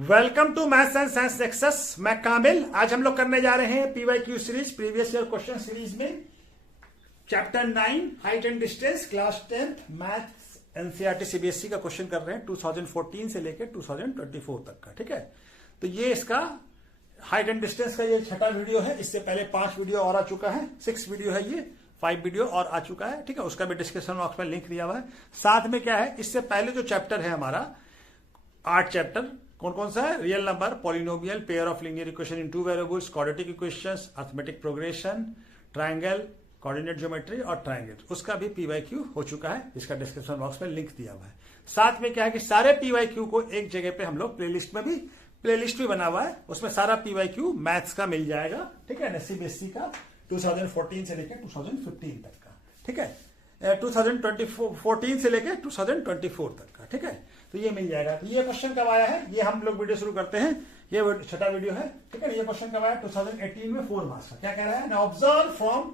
Welcome to maths and science success. मैं कामिल। आज हम लोग करने जा रहे हैं PYQ series, previous year question series में chapter 9 height and distance, class 10th maths NCERT CBSE का क्वेश्चन कर रहे हैं 2014 से लेकर 2024 तक का। ठीक है, तो ये इसका हाइट एंड डिस्टेंस का ये छठा वीडियो है। इससे पहले 5 वीडियो और आ चुका है, 6 वीडियो है, ये 5 वीडियो और आ चुका है। ठीक है, उसका भी डिस्क्रिप्शन बॉक्स में लिंक दिया हुआ है। साथ में क्या है, इससे पहले जो चैप्टर है हमारा 8 चैप्टर, कौन कौन सा है? Real number, polynomial, pair of linear equation in 2 variables, quadratic equations, arithmetic progression, triangle, coordinate geometry और ट्रायंगल, उसका भी पीवाईक्यू हो चुका है। इसका डिस्क्रिप्शन बॉक्स में लिंक दिया हुआ है। साथ में क्या है कि सारे पीवाईक्यू को एक जगह पे हम लोग प्लेलिस्ट में भी प्लेलिस्ट भी बना हुआ है, उसमें सारा पीवाईक्यू मैथ्स का मिल जाएगा। ठीक है, सीबीएसई का 2014 से लेकर 2015 तक का। ठीक है, 2014 से लेकर 2024 तक का। ठीक है, तो ये मिल जाएगा। तो ये क्वेश्चन कब आया है, ये हम लोग वीडियो शुरू करते हैं। ये छठा वीडियो है। ठीक है, ये क्वेश्चन कब आया? 2018 में 4 मार्क्स का। क्या कह रहा है? Observe from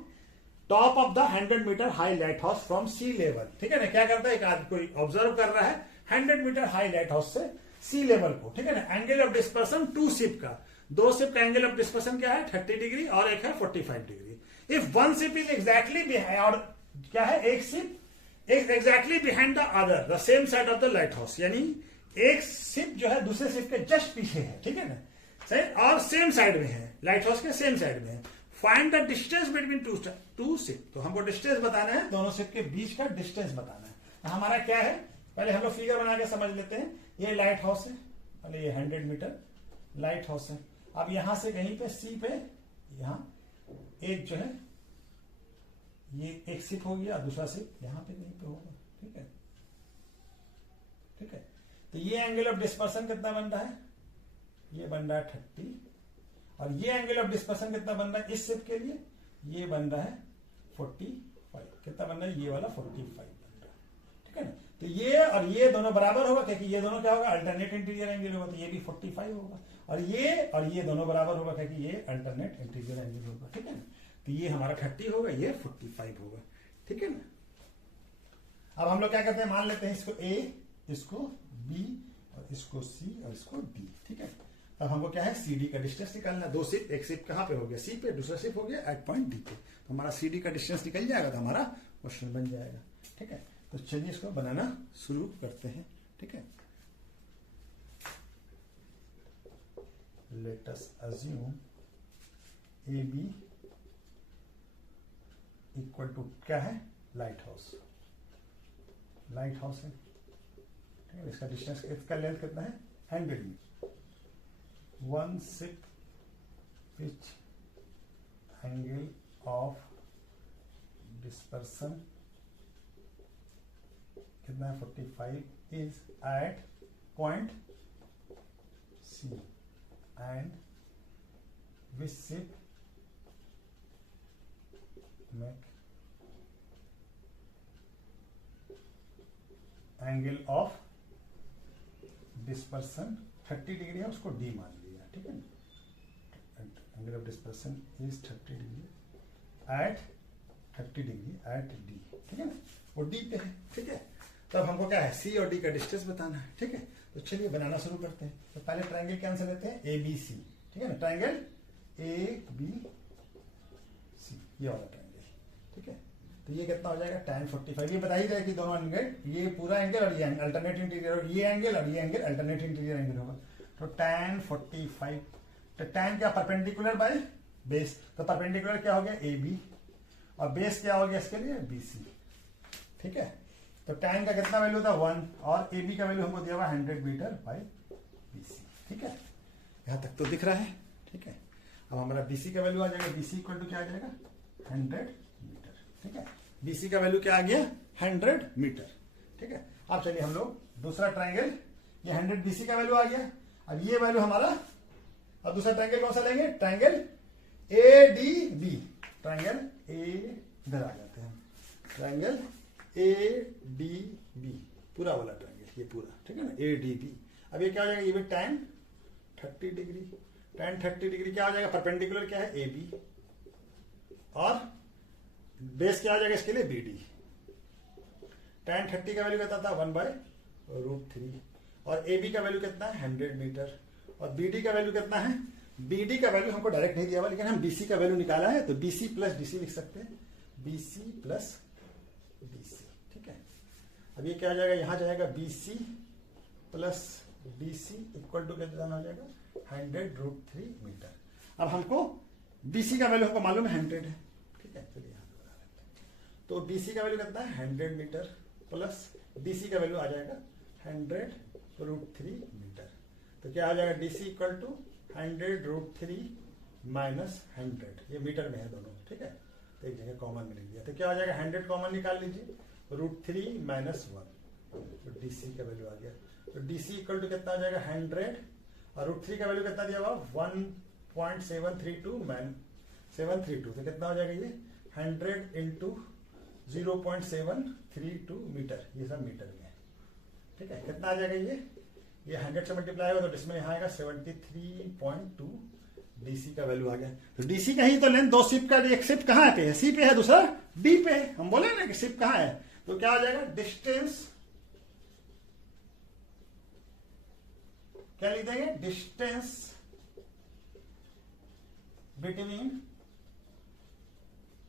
top of the 100 metre high lighthouse from sea level. ठीक है ना, क्या करता है, एक आदमी कोई ऑब्जर्व कर रहा है 100 मीटर हाई लाइट हाउस से सी लेवल को। ठीक है ना, एंगल ऑफ डिस्पर्सन 2 शिप का, 2 शिप का एंगल ऑफ डिस्पर्सन क्या है? 30 डिग्री और एक है 45 degree. If one ship is exactly behind, और क्या है, एक ship exactly behind the other the same side of the light house, यानी एक शिप जो है दूसरे शिप के जस्ट पीछे है। ठीक है ना, सही, और सेम साइड में है, लाइट हाउस के सेम साइड में है। Find the distance between two ship. तो हमको डिस्टेंस बताना है, दोनों शिप के बीच का डिस्टेंस बताना है। तो हमारा क्या है, पहले हम लोग फिगर बना के समझ लेते हैं। ये लाइट हाउस है, पहले ये 100 मीटर लाइट हाउस है। अब यहां से कहीं पे सी पे, यहां एक जो है ये एक शिप हो गया, दूसरा शिप यहां पे कहीं पे होगा। ठीक है, ठीक है, तो ये एंगल ऑफ डिस्पर्सन कितना बन रहा है? ये बन रहा है 30, और ये एंगल ऑफ डिस्पर्सन कितना बन रहा है इस शिप के लिए? ये बन रहा है 45। कितना बन रहा है? ये वाला 45 बन रहा है। ठीक है ना, तो ये और ये दोनों बराबर होगा, क्योंकि ये दोनों क्या होगा? अल्टरनेट इंटीरियर एंगल होगा, तो ये भी 45 होगा। और ये दोनों बराबर होगा, क्योंकि ये अल्टरनेट इंटीरियर एंगल होगा। ठीक है ना, तो ये हमारा 30 होगा, ये 45 होगा। ठीक है ना, अब हम लोग क्या करते हैं, मान लेते हैं इसको ए, इसको बी, और इसको सी, और इसको डी। ठीक है, अब हमको क्या है, सी डी का डिस्टेंस निकालना है। 2 शिप, एक शिप कहां पे हो गया? सी पे, दूसरा शिप हो गया एट पॉइंट डी पे। तो हमारा सी डी का डिस्टेंस निकल जाएगा, तो हमारा क्वेश्चन बन जाएगा। ठीक है, तो चलिए इसको बनाना शुरू करते हैं। ठीक है, let us assume A B equal to क्या है? Light house. लाइट हाउस है, ठीक है, इसका डिस्टेंस, इसका लेंथ कितना है? 100 metre. One ship pitch angle of dispersion कितना है? 45 is at point C, and which ship make angle of dispersion 30 degree है, उसको डी मान लिया। ठीक है, angle of dispersion is 30 degree at 30 degree at D. ठीक है ना, वो डी पे है। ठीक है, तब हमको क्या है, सी और डी का डिस्टेंस बताना है। ठीक है, तो चलिए बनाना शुरू करते हैं। तो पहले ट्रायंगल के आंसर लेते हैं ए बी सी। ठीक है ना, ट्रायंगल ए बी सी, ये वाला ट्रायंगल। ठीक है, तो ये कितना हो जाएगा? tan 45। ये बता ही जाए कि दोनों एंगल, ये पूरा एंगल और ये अल्टरनेट इंटीरियर, और ये एंगल और ये एंगल अल्टरनेट इंटीरियर एंगल होगा। तो tan 45, तो tan क्या? परपेंडिकुलर बाय बेस, तो परपेंडिकुलर क्या हो गया? ए बी, और बेस क्या हो गया इसके लिए? B C. ठीक है, तो tan का कितना वैल्यू था? 1, और ए बी का वैल्यू हमको दिया हुआ 100 मीटर बाय बी सी। ठीक है, यहां तक तो दिख रहा है। ठीक है, अब हमारा बी सी का वैल्यू आ जाएगा, बी सी इक्वल टू क्या आ जाएगा? 100 मीटर। ठीक है, बीसी का वैल्यू क्या आ गया? 100 मीटर। ठीक है, अब चलिए हम लोग दूसरा ट्रायंगल, ये 100 बीसी का वैल्यू आ गया। अब ये वैल्यू हमारा, अब दूसरा ट्रायंगल कौन सा लेंगे? Triangle A D B. Triangle A, इधर आ जाते हैं, ट्रायंगल ए डी बी, पूरा वाला ट्रायंगल, ये पूरा। ठीक है ना, ए डी बी। अब ये क्या हो जाएगा? ये भी tan 30 डिग्री। tan 30 डिग्री क्या हो जाएगा? परपेंडिकुलर क्या है? ए बी, और बेस क्या आ जाएगा इसके लिए? B D. tan 30 का वैल्यू कितना था? 1/√3, और ए बी का वैल्यू कितना है? 100 मीटर। और BD का वैल्यू कितना है? BD का वैल्यू हमको डायरेक्ट नहीं दिया हुआ, लेकिन हम BC का वैल्यू निकाला है, तो BC प्लस DC लिख सकते हैं, BC प्लस DC, ठीक है। अब ये क्या हो जाएगा, यहां जाएगा BC plus DC equal to कितना हो जाएगा 100√3 मीटर। अब हमको BC का वैल्यू हमको मालूम है 100 है, ठीक है। चलिए यहाँ पे बना लेते हैं। तो BC का वैल्यू कितना है 100 मीटर प्लस DC का वैल्यू आ जाएगा 100√3 मीटर। तो क्या आ जाएगा DC इक्वल टू 100√3 माइनस 100, ये मीटर में है दोनों, ठीक है। तो एक जगह कॉमन में लिख दिया, तो क्या आ जाएगा 100 कॉमन निकाल लीजिए, √3 माइनस 1, तो DC का वैल्यू आ गया। तो DC इक्वल टू कितना आ जाएगा 100 और √3 का वैल्यू कितना दिया हुआ 1.732 732, तो कितना हो जाएगा ये 100 इंटू 0.732 मीटर, ये सब मीटर में है, ठीक है। कितना आ जाएगा ये 100 से मल्टीप्लाई होगा तो डिसमें यहाँ आएगा 73.2 DC का वैल्यू आ गया। तो DC का ही तो लेंथ, दो शिप का एक शिप कहाँ पे है, C पे है, दूसरा D पे है। हम बोले ना कि शिप कहाँ है, तो क्या आ जाएगा डिस्टेंस, क्या लिख देंगे, distance between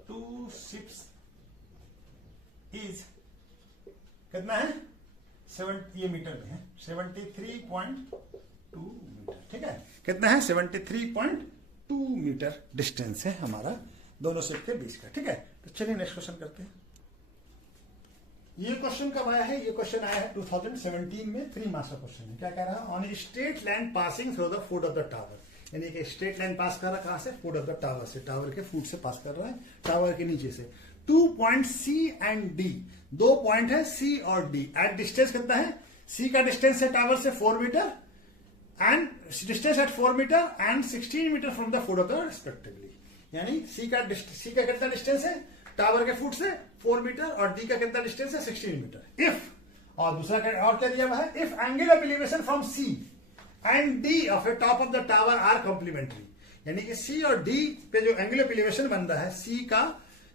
two ships is कितना है 7, ये मीटर में है 73.2 मीटर, ठीक है। कितना है 73.2 मीटर डिस्टेंस है हमारा दोनों शिप के बीच का, ठीक है। तो चलिए नेक्स्ट क्वेश्चन करते हैं। ये क्वेश्चन कब आया है, ये क्वेश्चन आया है 2017 में, 3 मार्क्स का क्वेश्चन है। क्या कह रहा है, on a straight line passing through the foot of the tower, यानी कि स्ट्रेट लाइन पास कर रहा है कहां से, फुट ऑफ द टावर से, टावर के फुट से पास कर रहा है, टावर के नीचे से। 2 point C and D, 2 point है C और D। एट डिस्टेंस कितना है, C का डिस्टेंस है टावर से 4 metre and distance at 4 metre and 16 metre from the foot of the respectively, यानी C का कितना डिस्टेंस है टावर के फुट से 4 मीटर और D का कितना डिस्टेंस है 16 मीटर। इफ, और दूसरा और क्या दिया हुआ है, if angle of elevation from C and D of a top of the tower are complementary, यानी कि C और D पे जो एंगल ऑफ एलिवेशन बन रहा है,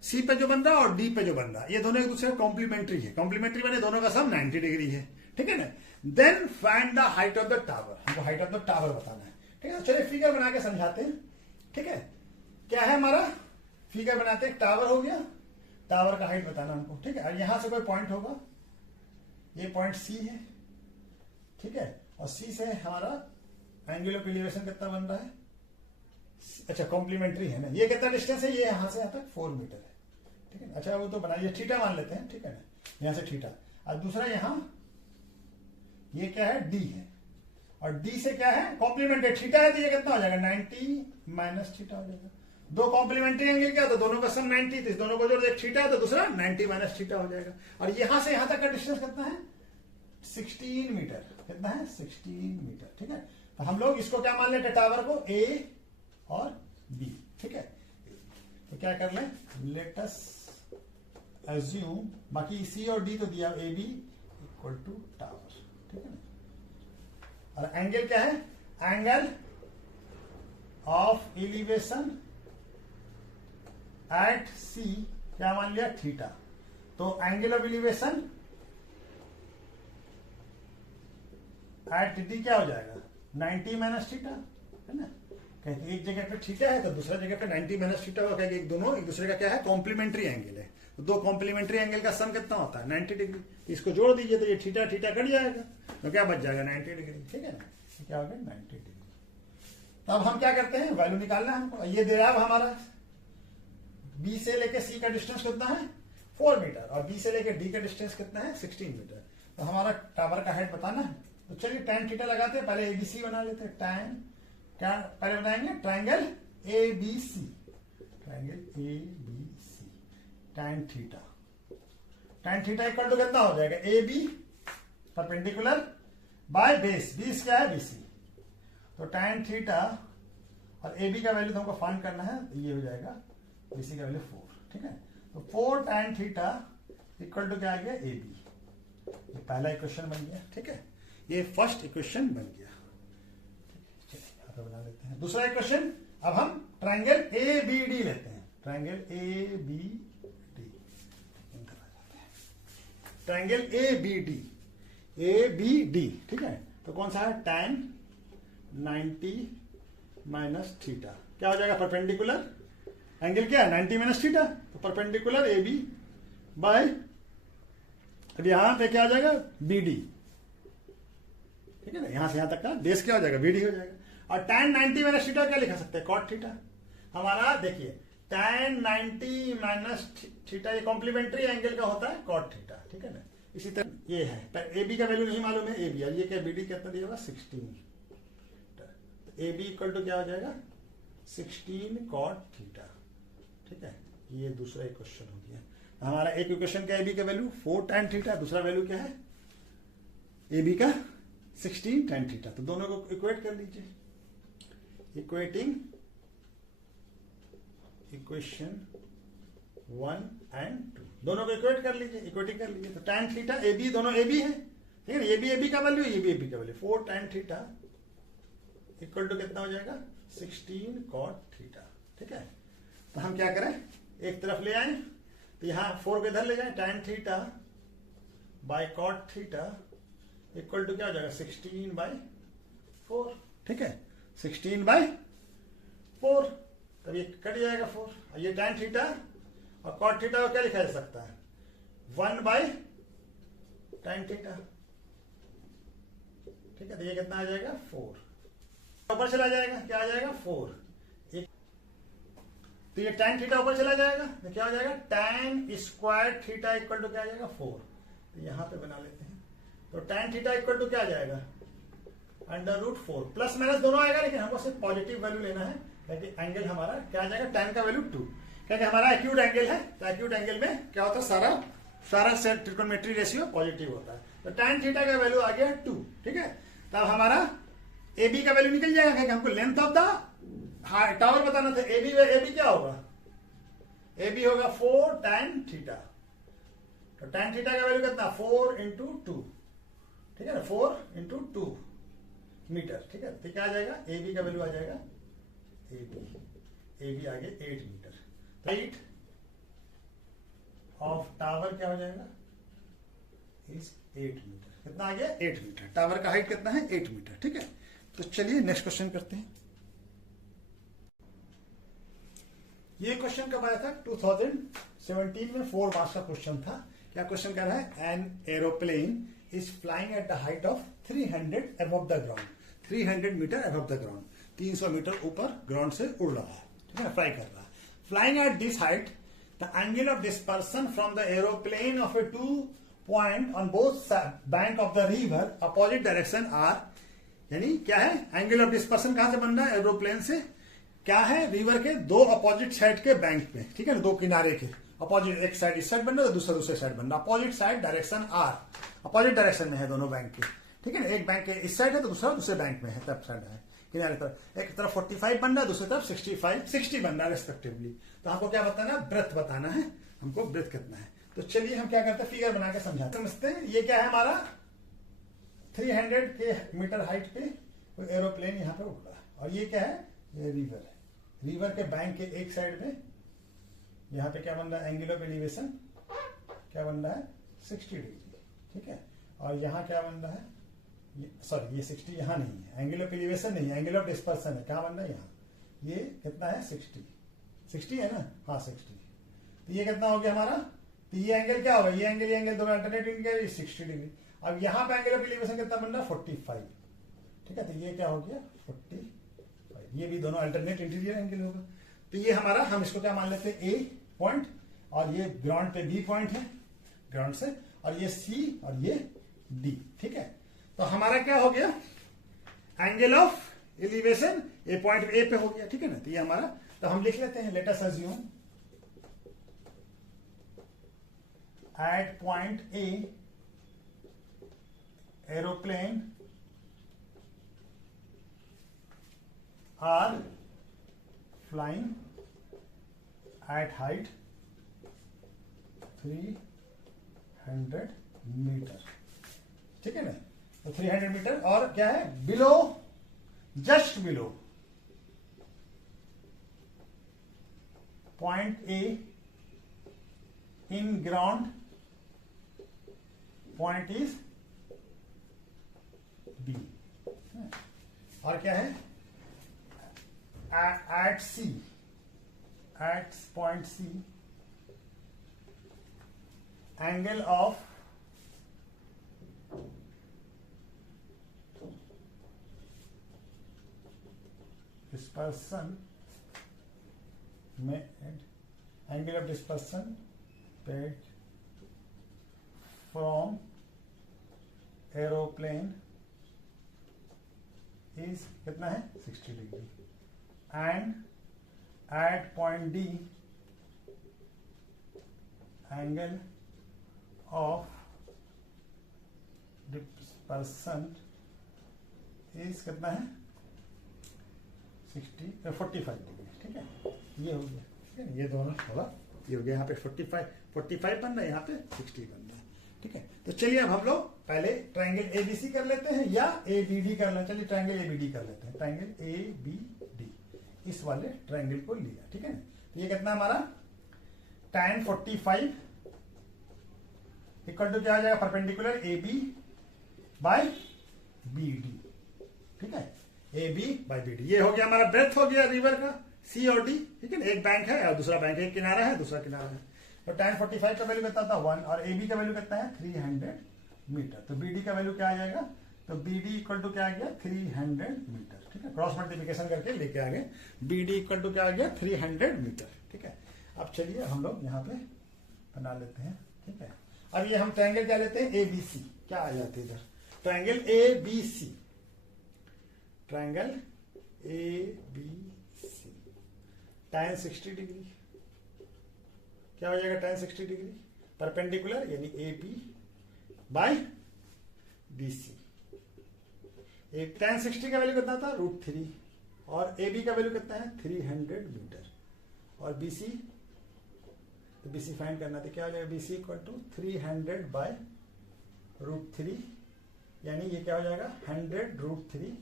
C पे जो बन रहा है और D पे जो बन रहा है, ये दोनों एक दूसरे कॉम्प्लीमेंट्री है। कॉम्प्लीमेंट्री माने दोनों का सम 90 डिग्री है, ठीक है ना। Then find the height of the tower, हमको हाइट ऑफ द टावर बताना है, ठीक है। चलिए फिगर बना के समझाते हैं, ठीक है। क्या है हमारा फिगर बनाते हैं, टावर हो गया, टावर का हाइट बताना हमको, ठीक है। और यहां से कोई पॉइंट होगा, ये पॉइंट C है, ठीक है, और C से हमारा एंगल ऑफ एलिवेशन कितना बन रहा है, अच्छा कॉम्प्लीमेंट्री है ना, ये कितना डिस्टेंस है, ये यहां से यहां तक 4 मीटर है, ठीक है। अच्छा वो तो बनाइए, थीटा मान लेते हैं, ठीक है ना, यहां से थीटा। और दूसरा यहां ये क्या है D है, और D से क्या है कॉम्प्लीमेंट्री थीटा है, तो ये कितना हो जाएगा 90 माइनस थीटा हो जाएगा। दो कॉम्प्लीमेंट्री एंगल क्या, तो दोनों का सम 90, तो दोनों को जोड़ दे, थीटा है तो दूसरा 90 माइनस थीटा हो जाएगा। और यहां से यहां तक का डिस्टेंस कितना है 16 मीटर, कितना है 16 मीटर, ठीक है। तो हम लोग इसको क्या मान लेते हैं, टावर को A और B, ठीक है। तो क्या कर लें, लेट अस अज्यूम, बाकी C और D तो दिया AB इक्वल टू टावर, ठीक है ना। और एंगल क्या है, angle of elevation at C क्या मान लिया थीटा, तो angle of elevation at D क्या हो जाएगा 90 माइनस थीटा, है ना। कहते एक जगह पे थीटा है तो दूसरा जगह पे 90 माइनस थीटा होगा, एक दोनों एक दूसरे का क्या है कॉम्प्लीमेंट्री एंगल है, तो दो कॉम्प्लीमेंट्री एंगल का सम कितना होता है 90 डिग्री। इसको जोड़ दीजिए तो ये थीटा थीटा कट जाएगा, तो क्या बच जाएगा 90 डिग्री, ठीक है ना। क्या हो गया 90 डिग्री। तो अब हम क्या करते हैं, वैल्यू निकालना है हमको। ये दे रहा है हमारा B से लेके C का डिस्टेंस कितना है 4 मीटर और B से लेके D का डिस्टेंस कितना है 16 मीटर। तो हमारा टावर का हाइट बताना है, तो चलिए tan थीटा लगाते हैं, पहले ABC बना लेते हैं। tan क्या पहले बनाएंगे, triangle ABC, triangle ABC, tan theta equal to कितना हो जाएगा AB perpendicular by base, base क्या है BC, तो tan थीटा और AB का वैल्यू तो हमको फाइंड करना है, ये हो जाएगा BC का वैल्यू 4, ठीक है। तो 4 tan थीटा इक्वल टू क्या आ गया AB, ये पहला इक्वेशन बन गया, ठीक है। ये फर्स्ट इक्वेशन बन गया, चलिए बना लेते हैं दूसरा इक्वेशन। अब हम ट्रायंगल ABD लेते हैं, ट्रायंगल ABD, ट्रायंगल ABD, ठीक है। तो कौन सा है tan 90 माइनस थीटा क्या हो जाएगा? परपेंडिकुलर एंगल क्या है? 90 माइनस थीटा, तो परपेंडिकुलर ए बी बाय, अब यहां पे क्या हो जाएगा? बी डी, ठीक है ना, यहां से यहां तक का बेस क्या हो जाएगा? बी डी हो जाएगा। और tan 90 माइनस थीटा क्या लिखा सकते हैं? Cot theta. हमारा देखिए tan 90 माइनस थीटा ये कॉम्प्लीमेंट्री एंगल का होता है कॉट थीटा, ठीक है ना। इसी तरह ये है, ए बी का वैल्यू नहीं मालूम है, ए बी, और ये क्या बी डी कितना दिया होगा? 16। ए बी इक्वल टू क्या हो जाएगा? 16 कॉट थीटा, ठीक है। ये दूसरा इक्वेशन हो गया हमारा। एक इक्वेशन का ए बी का वैल्यू 4 tan थीटा, दूसरा वैल्यू क्या है? ए बी का 16 tan थीटा। तो दोनों को इक्वेट कर लीजिए, इक्वेटिंग इक्वेशन 1 एंड 2, दोनों को इक्वेट कर लीजिए, इक्वेटिंग कर लीजिए। तो tan थीटा ए बी, दोनों ए बी है, ठीक है ना, ये भी का वैल्यू, ये भी का value. 4 tan theta equal to कितना हो जाएगा? 16 cot थीटा, ठीक है। तो हम क्या करें, एक तरफ ले आए, तो यहां 4 को इधर ले जाए, tan theta by cot theta equal to क्या हो जाएगा? 16/4, ठीक है, 16/4। तब ये कट जाएगा 4, और ये tan थीटा और cot थीटा को क्या लिखा जा सकता है? 1/tan थीटा, ठीक है। तो ये कितना आ जाएगा? 4, ऊपर चला जाएगा, क्या आ जाएगा? 4। तो ये tan थीटा ऊपर चला जाएगा, तो क्या हो जाएगा? tan square theta equal to क्या आ जाएगा? 4। तो यहां पे बना लेते हैं, तो tan थीटा इक्वल टू क्या आ जाएगा? √4, प्लस माइनस दोनों आएगा, लेकिन हमको सिर्फ पॉजिटिव वैल्यू लेना है, क्योंकि एंगल हमारा क्या आ जाएगा? tan का वैल्यू 2, क्योंकि हमारा एक्यूट एंगल है, तो एक्यूट एंगल में क्या होता है? सारा सेट ट्रिकोनोमेट्री रेशियो पॉजिटिव होता है। तो tan थीटा का वैल्यू आ गया 2, ठीक है। तब हमारा ए बी का वैल्यू निकल जाएगा, क्योंकि हमको लेंथ ऑफ द टावर बताना था। ए बी क्या होगा? ए बी होगा 4 tan थीटा, तो tan थीटा का वैल्यू कितना? 4 × 2, ठीक है ना, 4 × 2 मीटर, ठीक है। तो क्या आ जाएगा? ए बी का वैल्यू आ जाएगा, ए बी आ गया 8 मीटर। हाइट ऑफ टावर क्या हो जाएगा? Is 8 metre. कितना आ गया? 8 मीटर। टावर का हाइट कितना है? 8 मीटर, ठीक है। तो चलिए नेक्स्ट क्वेश्चन करते हैं। ये क्वेश्चन कब आया था? 2017 में 4 मार्क्स का क्वेश्चन था। क्या क्वेश्चन कर रहा है? An aeroplane is flying at the height of 300 above the ground, 300 metre above the ground, 300 metre ऊपर ग्राउंड से उड़ रहा है, ठीक है, फ्लाई कर रहा है। Flying at this height, the angle of dispersion from the aeroplane of a 2 point on both bank of the river opposite direction are, यानी क्या है? एंगल ऑफ डिस्पर्सन कहां से बन रहा है? एरोप्लेन से। क्या है? रिवर के 2 अपोजिट साइड के बैंक पे, ठीक है ना, 2 किनारे के अपोजिट, एक साइड इस साइड बन रहा है, दूसरे साइड बन रहा है। Opposite side direction are, opposite direction में है दोनों बैंक के, ठीक है ना। एक बैंक के इस साइड है, तो दूसरे बैंक में है, तब साइड है किनारे तरफ। एक तरफ 45 बन रहा है, दूसरी तरफ 60 बन रहा है रेस्पेक्टिवली। तो हमको क्या बताना? ब्रेथ बताना है हमको, ब्रेथ कितना है। तो चलिए हम क्या करते हैं, फिगर बना के समझाते समझते हैं। ये क्या है हमारा? 300 के मीटर हाइट पे कोई एरोप्लेन यहाँ पे उड़ रहा है, और ये क्या है? ये रिवर है। रिवर के बैंक के एक साइड में यहाँ पे क्या बन रहा है? एंगल ऑफ एलिवेशन क्या बन रहा है? 60 डिग्री, ठीक है। और यहाँ क्या बन रहा है? सॉरी, ये 60 यहाँ नहीं है, एंगल ऑफ एलिवेशन नहीं है, एंगल ऑफ डिस्पर्सन है। कहाँ बन रहा है? यहाँ। ये कितना है? 60 है ना? हाँ 60। तो ये कितना हो गया हमारा? तो ये एंगल क्या होगा? ये एंगल दोनों अल्टरनेट एंगल 60 डिग्री। अब यहाँ पे एंगल ऑफ एलिवेशन कितना बन रहा है? 45, ठीक है। तो ये क्या हो गया? 45। ये भी दोनों अल्टरनेट इंटीरियर एंगल होगा। तो ये हमारा, हम इसको क्या मान लेते हैं? ए पॉइंट, और ये ग्राउंड पे बी पॉइंट है ग्राउंड से, और ये सी और ये डी, ठीक है। तो हमारा क्या हो गया? Angle of elevation A point A पे हो गया, ठीक है ना। तो ये हमारा, तो हम लिख लेते हैं, let us assume at point A aeroplane are flying at height 300 metre, ठीक है ना। तो 300 मीटर, और क्या है? Below, just below point A in ground, point is B. और क्या है, at C, at point C, angle of dispersion made, angle of dispersion made from aeroplane is कितना है 60 degree, and at point D angle of dispersion is कितना है 45 degree. ठीक है, ये हो गया, ठीक है, ये दोनों थोड़ा ये हो गया, यहाँ पे 45 बन रहा है, यहाँ पे 60 बन रहा है। ठीक है, तो चलिए अब हम लोग पहले ट्रायंगल एबीसी कर लेते हैं या एबीडी कर लेते हैं। चलिए ट्रायंगल एबीडी कर लेते हैं, ट्रायंगल एबीडी, इस वाले ट्रायंगल को लिया। ठीक है ना, ये कितना हमारा tan 45 इक्वल टू क्या आ जाएगा, perpendicular A B by B D. ठीक है, A B by B D, ये हो गया हमारा ब्रेथ हो गया रिवर का, सी और डी। ठीक है, एक बैंक है और दूसरा बैंक, एक किनारा है दूसरा किनारा है। तो tan 45 का वैल्यू कितना था 1 और ए बी का वैल्यू कितना है 300 मीटर। तो बी डी का वैल्यू क्या आ जाएगा, तो बी डी इक्वल टू क्या आ गया 300 मीटर। ठीक है, क्रॉस मल्टीप्लिकेशन करके लेके आ गए, बी डी इक्वल टू क्या आ गया 300 मीटर। ठीक है, अब चलिए हम लोग यहाँ पे बना लेते हैं। ठीक है, अब ये हम ट्रायंगल क्या लेते हैं ए बी सी, क्या आ जाते हैं इधर, triangle A B C, triangle A B C, tan 60 degree क्या हो जाएगा, tan 60 डिग्री परपेंडिकुलर यानी A B by B C. एक tan 60 का वैल्यू कितना था √3 और ए बी का वैल्यू कितना है 300 मीटर और बी सी, तो बी सी फाइंड करना था, क्या हो जाएगा B C equal to 300 by √3 यानी ये क्या हो जाएगा 100√3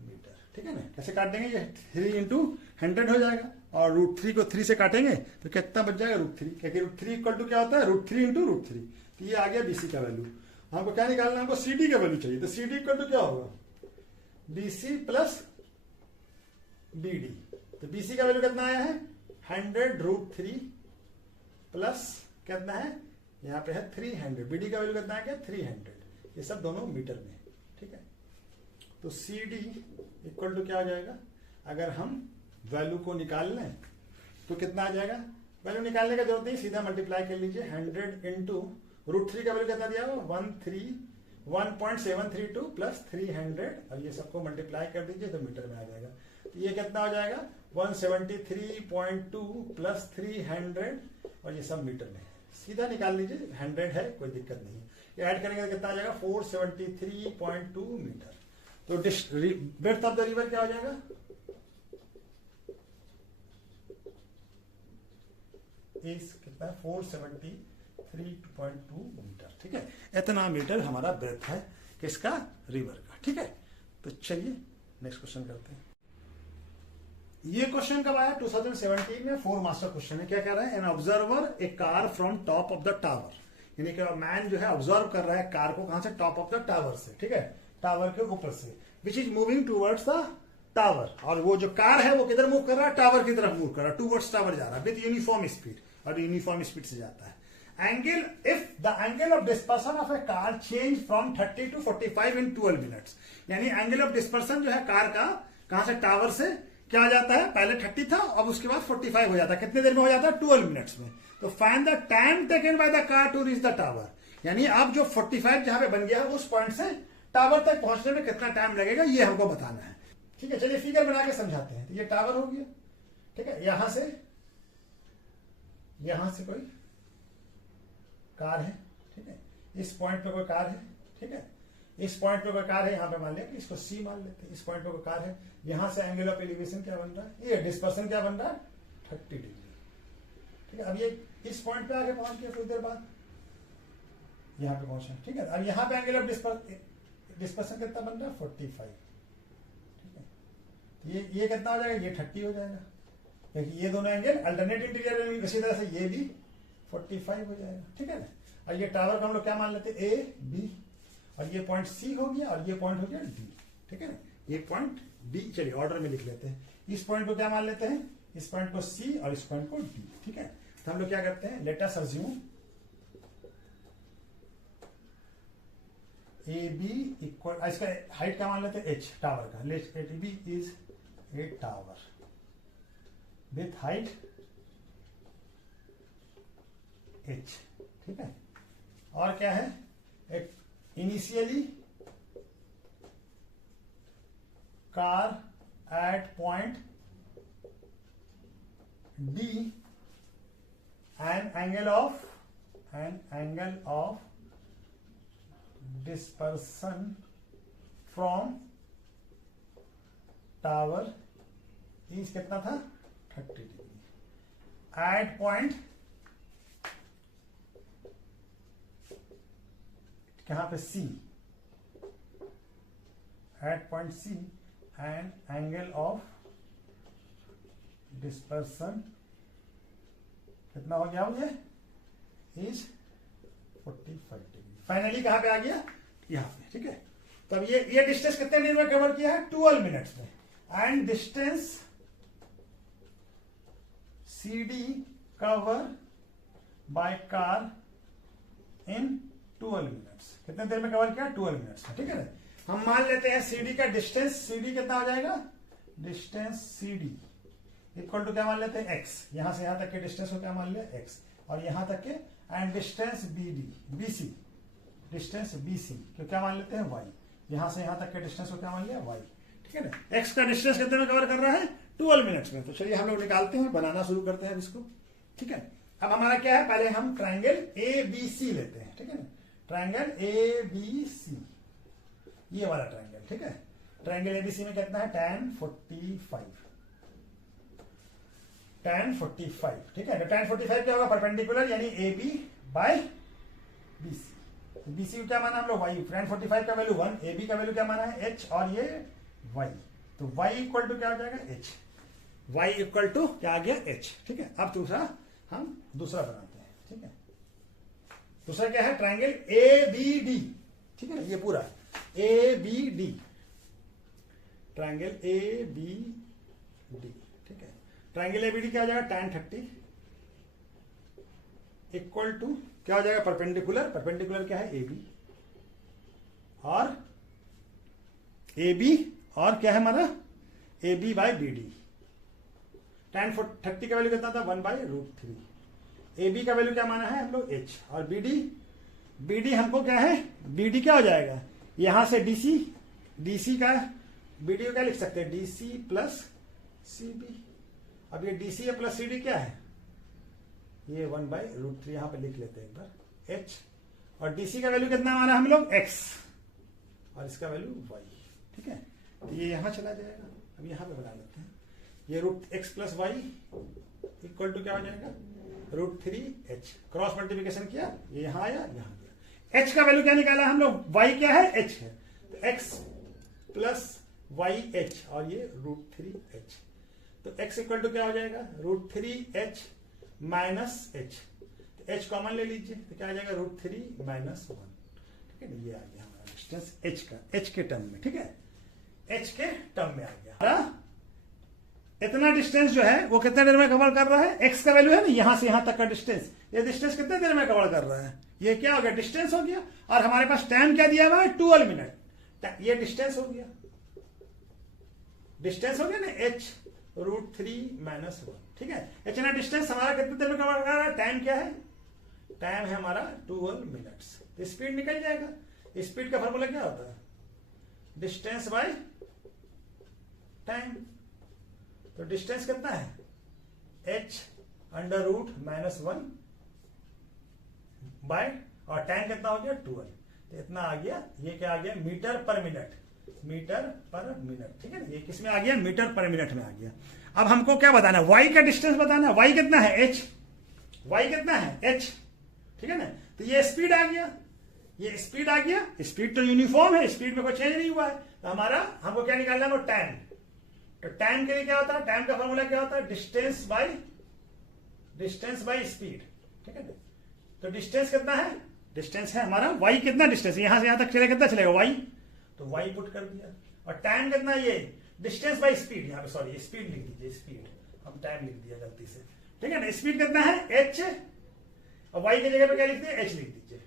मीटर। ठीक है ना, कैसे काट देंगे, ये 3 इंटू 100 हो जाएगा और √3 को 3 से काटेंगे तो कितना बच जाएगा √3, क्योंकि √3 इक्वल टू क्या होता है √3 इंटू √3। तो ये आ गया बीसी का वैल्यू। हमको क्या निकालना है, हमको सीडी का वैल्यू चाहिए। तो सीडी इक्वल टू क्या होगा बीसी प्लस बीडी। तो बीसी का वैल्यू कितना आया है 100√3 प्लस कितना है यहाँ पे है 300, बीडी का वैल्यू कितना आ गया 300। ये सब दोनों मीटर में। ठीक है, तो सी डी इक्वल टू क्या हो जाएगा, अगर हम वैल्यू को निकाल लें तो कितना आ जाएगा, वैल्यू निकालने का जरूरत नहीं, सीधा मल्टीप्लाई कर लीजिए 100 इंटू √3 का वैल्यू कितना दिया हुआ 1.732 प्लस 300 और ये सबको मल्टीप्लाई कर दीजिए तो मीटर में आ जाएगा। तो ये कितना हो जाएगा 173.2 प्लस 300 और ये सब मीटर में है, सीधा निकाल लीजिए 100 है कोई दिक्कत नहीं है। ये ऐड करेंगे तो कितना आ जाएगा 473.2 मीटर। तो ब्रेड्थ ऑफ द रिवर क्या हो जाएगा, इस कितना 473.2 मीटर। ठीक है, इतना मीटर हमारा ब्रेथ है किसका, रिवर का। ठीक है, तो चलिए नेक्स्ट क्वेश्चन करते हैं। ये क्वेश्चन कब आया 2017 में, 4 मार्क्स का क्वेश्चन है। क्या कह रहा है, an observer A car from top of the tower, यानी कि मैन जो है ऑब्जर्व कर रहा है कार को, कहां से, टॉप ऑफ द टावर से। ठीक है, टावर के ऊपर से, which is moving towards the tower, और वो जो कार है वो किधर मूव कर रहा है, टावर की तरफ मूव कर रहा है, टूवर्ड्स टावर जा रहा है विद यूनिफॉर्म स्पीड, और यूनिफॉर्म स्पीड से जाता है। Angle, if the angle of dispersion of A car change from 30 to 45 in 12 minutes, यानी एंगल ऑफ डिस्पर्सन जो है कार का, कहां से, टावर से क्या आ जाता है, पहले 30 था अब उसके बाद 45 हो जाता है, कितने देर में हो जाता है 12 मिनट्स में। तो find the time taken by the car to reach the tower, यानी अब जो 45 जहां पे बन गया है उस पॉइंट से टावर तक पहुंचने में कितना टाइम लगेगा ये हमको बताना है। ठीक है, चलिए फिगर बना के समझाते हैं। तो ये टावर हो गया, ठीक है, यहां से कोई कार है, ठीक है, इस पॉइंट पे कोई कार है, ठीक है, इस पॉइंट पे कोई कार है, यहां पे मान लिया कि इसको सी मान लेते हैं, इस पॉइंट पे कोई कार है, यहां से एंगल ऑफ एलिवेशन क्या बन रहा है, ये डिस्पर्सन क्या बन रहा है 30 डिग्री। ठीक है, अब ये इस पॉइंट पे आगे पहुंच गया, कुछ देर बाद यहां पे पहुंचा। ठीक है, अब यहां पे एंगल ऑफ डिस्पर्सन कितना बन रहा है 45। ठीक है, ये कितना हो जाएगा, ये 30 हो जाएगा, क्योंकि ये दोनों एंगल अल्टरनेट इंटीरियर में, इसी तरह से ये भी 45 हो जाएगा। ठीक है ना, और ये टावर का हम लोग क्या मान लेते हैं ए बी, और ये पॉइंट सी हो गया और ये पॉइंट हो गया डी। ठीक है ना, ये पॉइंट डी। चलिए ऑर्डर में लिख लेते हैं। इस पॉइंट को क्या मान लेते हैं, इस पॉइंट को सी और इस पॉइंट को डी। ठीक है, तो हम लोग क्या करते हैं, let us assume A B equal, इसका हाइट क्या मान लेते हैं, एच टावर का। Let A B is a tower with height H. ठीक है, और क्या है, एक initially car at point D an angle of dispersion from tower is कितना था, 30 डिग्री। एट पॉइंट कहां पे, C, at point C and angle of dispersion कितना हो गया मुझे, इज 45 डिग्री। फाइनली कहां पे आ गया, यहां पे। ठीक है, तो अब ये डिस्टेंस कितने मिनट में कवर किया है, 12 मिनट्स में। And distance CD cover by car in 12 minutes. कितने देर में कवर किया, 12 मिनट्स में। ठीक है ना, हम मान लेते हैं CD का डिस्टेंस, CD कितना हो जाएगा, डिस्टेंस CD इक्वल टू क्या मान लेते हैं, x। यहां से यहां तक के डिस्टेंस को क्या मान लिया, x, और यहां तक के, and distance BC, distance BC को क्या मान लेते हैं, y। यहां से यहां तक के डिस्टेंस को क्या मान लिया, y। ठीक है ना, x का डिस्टेंस कितने में कवर कर रहा है, 12 मिनट्स में। तो चलिए हम लोग निकालते हैं, बनाना शुरू करते हैं इसको। ठीक है, अब हमारा क्या है, पहले हम ट्राइंगल ABC लेते हैं। ठीक है ना, ट्राइंगल ABC, ये वाला ट्राइंगल। ठीक है, ट्राइंगल ABC में कितना है, tan 45। ठीक है, तो tan 45 क्या होगा, परपेंडिकुलर, यानी AB बाय BC। BC को क्या माना हम लोग, y। tan 45 का वैल्यू 1, AB का वैल्यू क्या माना है, h, और ये y। तो y इक्वल टू क्या हो जाएगा, h। y इक्वल टू क्या आ गया, h। ठीक है, अब हम दूसरा बनाते हैं। ठीक है, दूसरा क्या है, ट्राइंगल ABD। ठीक है ना, ये पूरा ABD, ट्राइंगल ABD। ठीक है, ट्राइंगल ABD क्या हो जाएगा, tan 30 इक्वल टू क्या हो जाएगा, परपेंडिकुलर। परपेंडिकुलर क्या है, AB, और AB, और क्या है हमारा, AB बाय BD। tan 30 का वैल्यू कितना था, 1/√3। AB का वैल्यू क्या माना है हम लोग, H, और BD हमको क्या है, BD क्या हो जाएगा, यहां से DC का, BD को क्या लिख सकते हैं, DC प्लस CB। अब ये DC प्लस CD क्या है, ये 1/√3 यहां पे लिख लेते हैं एक बार, H, और DC का वैल्यू कितना माना हम लोग, X, और इसका वैल्यू Y। ठीक है, तो ये यहां चला जाएगा। अब यहां पे बना लेते हैं, ये √x plus y equal to क्या हो जाएगा, √3h। क्रॉस मल्टीप्लिकेशन किया, ये यहां आया, यहां गया। h का वैल्यू क्या निकाला हम लोग, y क्या है, h है, तो x प्लस वाई एच, और ये √3h। तो x इक्वल टू क्या हो जाएगा, √3h माइनस h। तो h कॉमन ले लीजिए, तो क्या आ जाएगा, √3 माइनस 1। ठीक है, ये आ गया हमारा डिस्टेंस h का, h के टर्म में। ठीक है, h के टर्म में आ गया। इतना डिस्टेंस जो है वो कितने देर में कवर कर रहा है, x का वैल्यू है ना, यहां से यहां तक का डिस्टेंस, ये डिस्टेंस कितने देर में कवर कर रहा है, ये क्या हो गया, डिस्टेंस हो गया। और हमारे पास टाइम क्या दिया हुआ है, 12 मिनट। ये डिस्टेंस हो गया, डिस्टेंस हो गया ना, h √3 माइनस 1। ठीक है, इतना डिस्टेंस हमारा कितने देर में कवर कर रहा है, टाइम क्या है, टाइम है हमारा 12 मिनट्स। तो स्पीड निकल जाएगा। स्पीड का फॉर्मूला क्या होता है, डिस्टेंस बाय टाइम। तो डिस्टेंस कितना है, h √-1 बाय, और टाइम कितना हो गया 12। तो इतना आ गया, ये क्या आ गया, मीटर पर मिनट, मीटर पर मिनट। ठीक है ना, ये किसमें आ गया, मीटर पर मिनट में आ गया। अब हमको क्या बताना है, y का डिस्टेंस बताना है। y कितना है, h, y कितना है, h। ठीक है ना, तो ये स्पीड आ गया, ये स्पीड आ गया। स्पीड तो यूनिफॉर्म है, स्पीड में कोई चेंज नहीं हुआ है। तो हमारा हमको क्या निकालना है, वो टाइम। तो टाइम के लिए क्या होता है, टाइम का फॉर्मूला क्या होता है, डिस्टेंस बाय स्पीड। ठीक है ना, तो डिस्टेंस कितना है, डिस्टेंस है हमारा y, कितना डिस्टेंस यहां से यहां तक चलेगा, कितना चलेगा y, तो y पुट कर दिया। और टाइम कितना, ये डिस्टेंस बाय स्पीड, यहाँ पे सॉरी स्पीड लिख दीजिए, स्पीड हम टाइम लिख दिया गलती से, ठीक है ना। स्पीड कितना है h, और y की जगह पे क्या लिखते हैं h लिख दीजिए।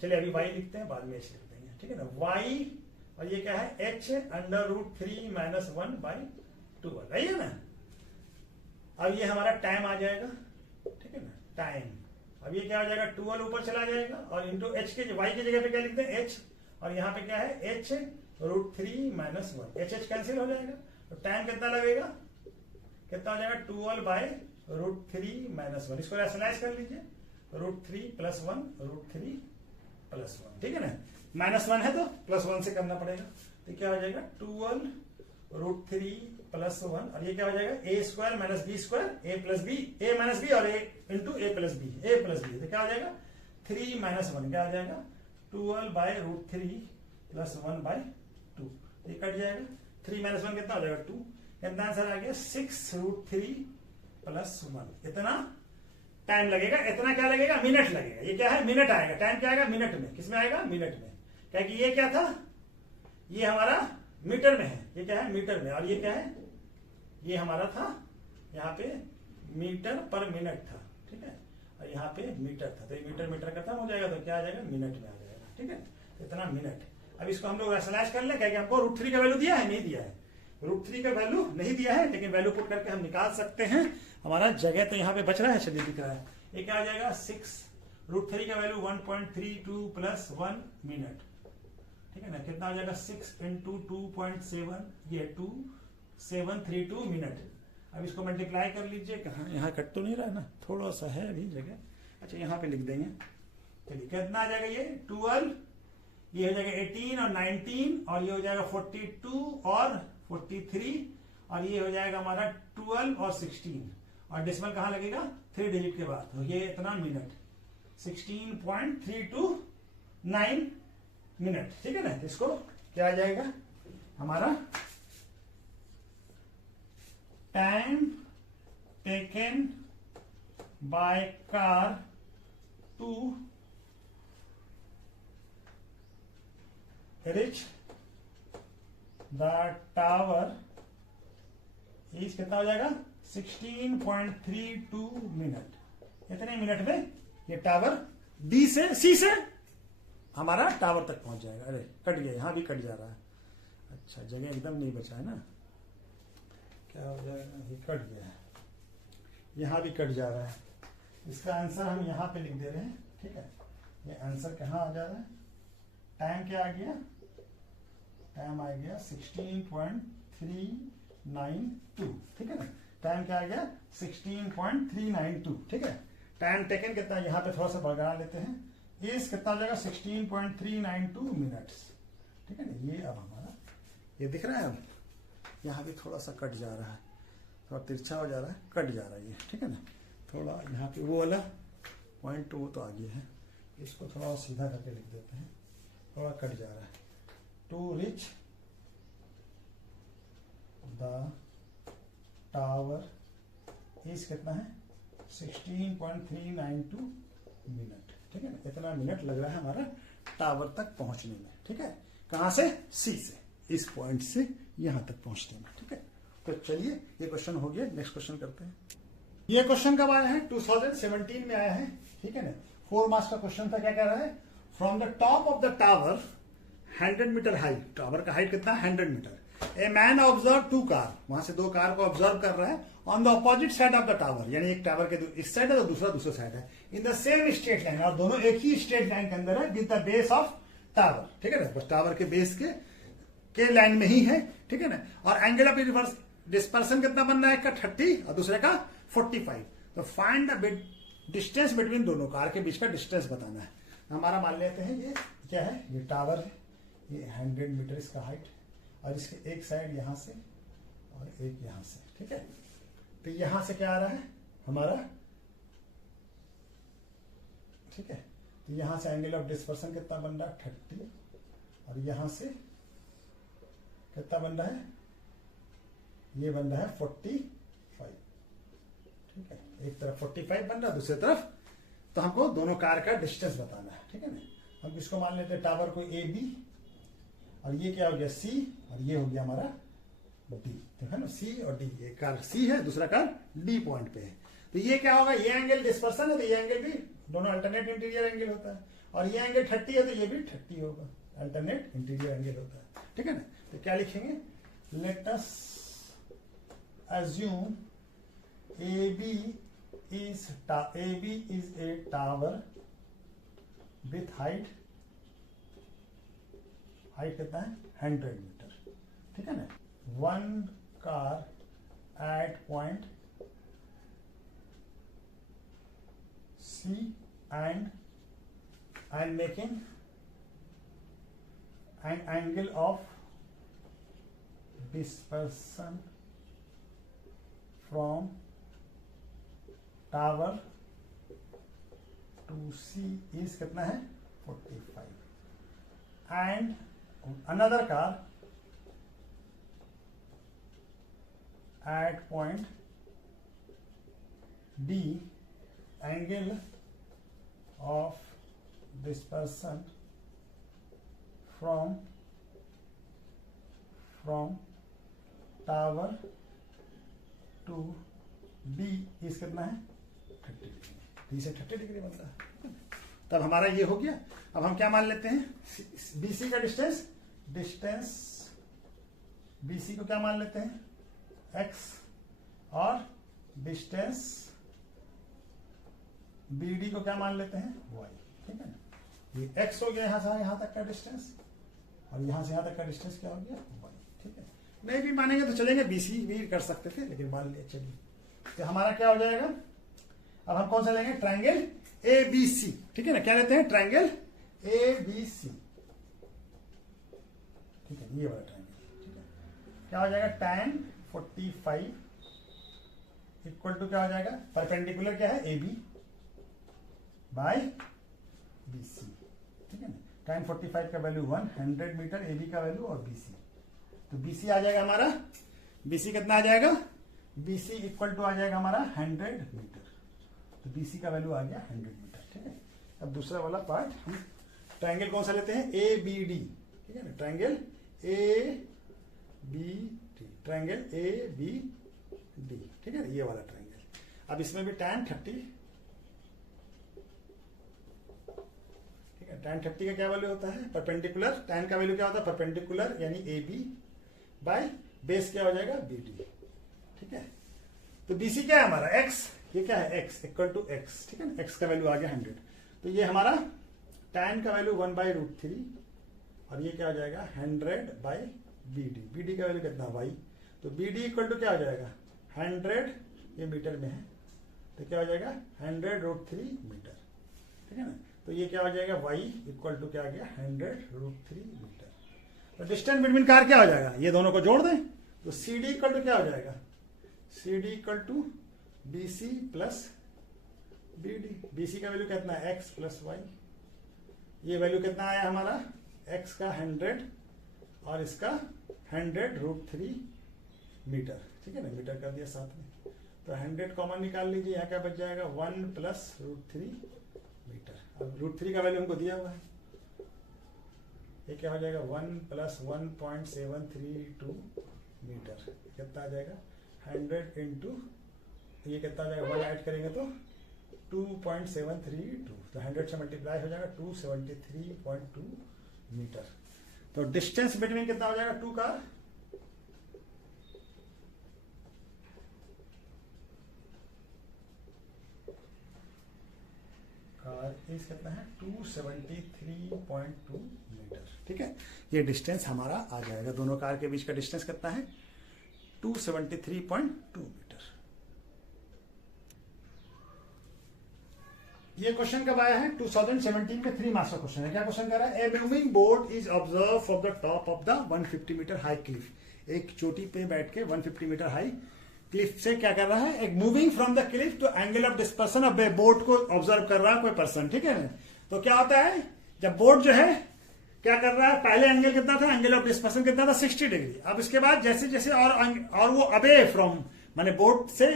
चलिए अभी y लिखते हैं, बाद में h लिख देंगे, ठीक है ना। y और ये क्या है h √3 - 1/12 है ना। अब ये हमारा टाइम आ जाएगा, ठीक है ना, टाइम। अब ये क्या हो जाएगा 12 ऊपर चला जाएगा और इंटू h के y की जगह पे क्या लिखते हैं h, और यहाँ पे क्या है h √3 - 1, h कैंसिल हो जाएगा। तो टाइम कितना लगेगा, कितना हो जाएगा 12/√3 - 1। इसको रैशनलाइज कर लीजिए, √3 + 1 √3 + 1, ठीक है ना। -1 है तो +1 से करना पड़ेगा, तो क्या हो जाएगा 12√3 + 1, और ये क्या हो जाएगा a² - b² a + b, a - b और a इंटू a + b, तो क्या हो जाएगा 3 - 1, क्या हो जाएगा 12/√3 + 1/2, ये कट जाएगा। 3 - 1 कितना हो जाएगा 2, कितना आंसर आ गया 6√3 + 1। इतना टाइम लगेगा, इतना क्या लगेगा मिनट लगेगा। ये क्या है मिनट आएगा, टाइम क्या आएगा मिनट में, किसमें आएगा मिनट में, क्या कि ये क्या था ये हमारा मीटर में है, ये क्या है मीटर में, और ये क्या है ये हमारा था यहाँ पे मीटर पर मिनट था, ठीक है, और यहाँ पे मीटर था, तो ये मीटर खत्म हो जाएगा, तो क्या आ जाएगा मिनट में आ जाएगा, ठीक है, इतना मिनट। अब इसको हम लोग रैशनलाइज कर ले, क्या कि हमको √3 का वैल्यू दिया है, नहीं दिया है, √3 का वैल्यू नहीं दिया है, लेकिन वैल्यू पुट करके हम निकाल सकते हैं। हमारा जगह तो यहाँ पे बच रहा है, चलिए दिख रहा है, ये क्या आ जाएगा 6, √3 का वैल्यू 1.32 + 1 मिनट, ठीक है ना, कितना हो जाएगा 6 × 2.7, ये 2732 मिनट। अब इसको मल्टीप्लाई कर लीजिए, कहाँ यहाँ कट तो नहीं रहा ना, थोड़ा सा है अभी जगह, अच्छा यहाँ पे लिख देंगे। चलिए कितना आ जाएगा ये 12, ये हो जाएगा 18 और 19, और ये हो जाएगा 42 और 43, और ये हो जाएगा हमारा 12 और 16, और डेसिमल कहाँ लगेगा 3 डिजिट के बाद, तो ये इतना मिनट 16.329 मिनट, ठीक है ना। इसको क्या आ जाएगा हमारा time taken by car to reach the tower is कितना हो जाएगा 16.32 मिनट। इतने मिनट में ये टावर डी से सी से हमारा टावर तक पहुंच जाएगा। अरे कट गया, यहां भी कट जा रहा है, अच्छा जगह एकदम नहीं बचा है ना, क्या हो जाएगा ये कट गया है, यहां भी कट जा रहा है। इसका आंसर हम यहां पे लिख दे रहे हैं, ठीक है, ये आंसर कहाँ आ जा रहा है, टाइम क्या आ गया, टाइम आ गया 16.392, ठीक है ना, टाइम क्या आ गया 16.392, ठीक है। टाइम टेकन कितना यहाँ पे थोड़ा सा बढ़ा लेते हैं, इस कितना हो जाएगा 16.392 मिनट्स, ठीक है ना। ये अब हमारा ये दिख रहा है, अब यहाँ भी थोड़ा सा कट जा रहा है, थोड़ा तिरछा हो जा रहा है, कट जा रहा है ये, ठीक है ना। थोड़ा यहाँ पे वो वाला पॉइंट वो तो आगे है, इसको थोड़ा सीधा करके लिख देते हैं, थोड़ा कट जा रहा है। टू रिच द टावर इस कितना है 16.392 मिनट, ठीक है ना। इतना मिनट लग रहा है हमारा टावर तक पहुंचने में, ठीक है, कहां से सी से, इस पॉइंट से यहां तक पहुंचने में, ठीक है। तो चलिए ये क्वेश्चन हो गया, नेक्स्ट क्वेश्चन करते हैं। ये क्वेश्चन कब आया है 2017 में आया है, ठीक है ना। 4 मार्क्स का क्वेश्चन था, क्या कह रहा है from the top of the tower 100 metre height, tower का हाइट कितना 100 metre, a man observe 2 car, वहां से 2 कार को ऑब्जर्व कर रहा है, on the opposite side of the tower, यानी एक टावर के इस साइड है तो दूसरा साइड है, in the same straight line, और दोनों एक ही स्ट्रेट लाइन के अंदर है, with the base of tower, ठीक है ना, बस टावर के बेस के लाइन में ही है, ठीक है ना। और एंगल ऑफ डिस्पर्सन कितना बन रहा है, एक का 30 और दूसरे का 45, तो फाइंड द डिस्टेंस बिटवीन दोनों कार के बीच का डिस्टेंस बताना है। हमारा मान लेते हैं ये क्या है, ये टावर है, ये 100 मीटर इसका हाइट, और इसके एक साइड यहां से और एक यहां से, ठीक है। तो यहां से क्या आ रहा है हमारा, ठीक है, तो यहां से एंगल ऑफ डिस्पर्सन कितना बन रहा है 30, और यहां से कितना बन रहा है, ये बन रहा है 45, ठीक है, एक तरफ 45 बन रहा है, दूसरी तरफ, तो हमको दोनों कार का डिस्टेंस बताना है, ठीक है ना। हम इसको मान लेते हैं टावर को ए बी, और ये क्या हो गया C, और ये हो गया हमारा D। देखा ना, C और D, एक कार C है, दूसरा कार D पॉइंट पे है। तो ये क्या होगा, ये एंगल डिस्पर्सन है तो ये एंगल भी दोनों अल्टरनेट इंटीरियर एंगल होता है, और ये एंगल 30 है तो ये भी 30 होगा, अल्टरनेट इंटीरियर एंगल होता है। ठीक है ना, तो क्या लिखेंगे, late us assume AB is a tower with height कितना है 100 मीटर। ठीक है ना, one car at point C and making an angle of dispersion from tower to C is कितना है 45, and another car at point D, angle of dispersion from tower to B is कितना है 30 degree, से 30 degree बनता है। तब हमारा ये हो गया। अब हम क्या मान लेते हैं, BC का डिस्टेंस BC को क्या मान लेते हैं x, और डिस्टेंस BD को क्या मान लेते हैं y। ठीक है ना, ये x हो गया यहां से यहां तक का डिस्टेंस, और यहां से यहां तक का डिस्टेंस क्या हो गया y। ठीक है, नहीं भी मानेंगे तो चलेंगे, BC भी कर सकते थे लेकिन मान लिया। चलिए, तो हमारा क्या हो जाएगा, अब हम कौन सा लेंगे, ट्रायंगल ABC। ठीक है ना, क्या लेते हैं, ट्रायंगल ABC। ठीक है, ये वाला ट्रायंगल। ठीक है, क्या हो जाएगा, tan 45 इक्वल टू क्या हो जाएगा, परपेंडिकुलर क्या है AB बाय BC। ठीक है ना, tan 45 का वैल्यू 100 मीटर, AB का वैल्यू और BC, तो BC आ जाएगा हमारा, BC कितना आ जाएगा, BC इक्वल टू आ जाएगा हमारा 100 मीटर, तो BC का वैल्यू आ गया 100 मीटर। ठीक है, अब दूसरा वाला पार्ट, हम ट्रायंगल कौन सा लेते हैं, ABD। ठीक है ना, ट्रायंगल ABD, ट्रायंगल ABD। ठीक है, ये वाला ट्रायंगल। अब इसमें भी tan 30, ठीक है, tan 30 का क्या वैल्यू होता है, परपेंडिकुलर, tan का वैल्यू क्या होता है, परपेंडिकुलर यानी AB बाय बेस क्या हो जाएगा BD। ठीक है, तो BC क्या है हमारा x, ये क्या है x इक्वल टू x। ठीक है ना, x का वैल्यू आ गया 100, तो ये हमारा tan का वैल्यू 1/√3, और ये क्या हो जाएगा 100 बाय BD। BD का वैल्यू कितना y, तो BD इक्वल टू क्या हो जाएगा 100, ये मीटर में है तो क्या हो जाएगा 100√3 मीटर। ठीक है ना, तो ये क्या हो जाएगा y इक्वल टू क्या आ गया 100√3 मीटर। तो डिस्टेंस बिटवीन कार क्या हो जाएगा, ये दोनों को जोड़ दें तो CD इक्वल टू क्या हो जाएगा, CD equal to BC plus BD। BC का वैल्यू कितना है x प्लस y, ये वैल्यू कितना आया हमारा x का 100 और इसका 100√3 मीटर। ठीक है ना, मीटर कर दिया साथ में, तो 100 कॉमन निकाल लीजिए, यहाँ क्या बच जाएगा 1 प्लस √3 मीटर। अब √3 का वैल्यू हमको दिया हुआ है, ये क्या हो जाएगा 1 प्लस 1.732 मीटर, कितना आ जाएगा 100 इंटू ये कितना आ जाएगा 1 ऐड करेंगे तो 2.732, तो 100 से मल्टीप्लाई हो जाएगा 273.2 मीटर। तो डिस्टेंस बिटवीन कितना हो जाएगा 2 कार, इस कितना है 273.2 मीटर। ठीक है, ये डिस्टेंस हमारा आ जाएगा, दोनों कार के बीच का डिस्टेंस कितना है 273.2 मीटर। ये क्वेश्चन कब आया है 2017 में 3 मार्क्स का क्वेश्चन है। क्या क्वेश्चन कर रहा है, a moving boat is observe from the top of the 150 metre high cliff. एक चोटी पे बैठ के 150 मीटर हाई क्लिफ से क्या कर रहा है, एक moving from the cliff to angle of dispersion of boat को ऑब्जर्व कर रहा है कोई पर्सन। ठीक है, तो क्या होता है जब बोट जो है क्या कर रहा है, पहले एंगल कितना था, एंगल ऑफ डिस्पर्सन कितना था 60 डिग्री। अब इसके बाद जैसे जैसे और वो अवे फ्रॉम माने बोट से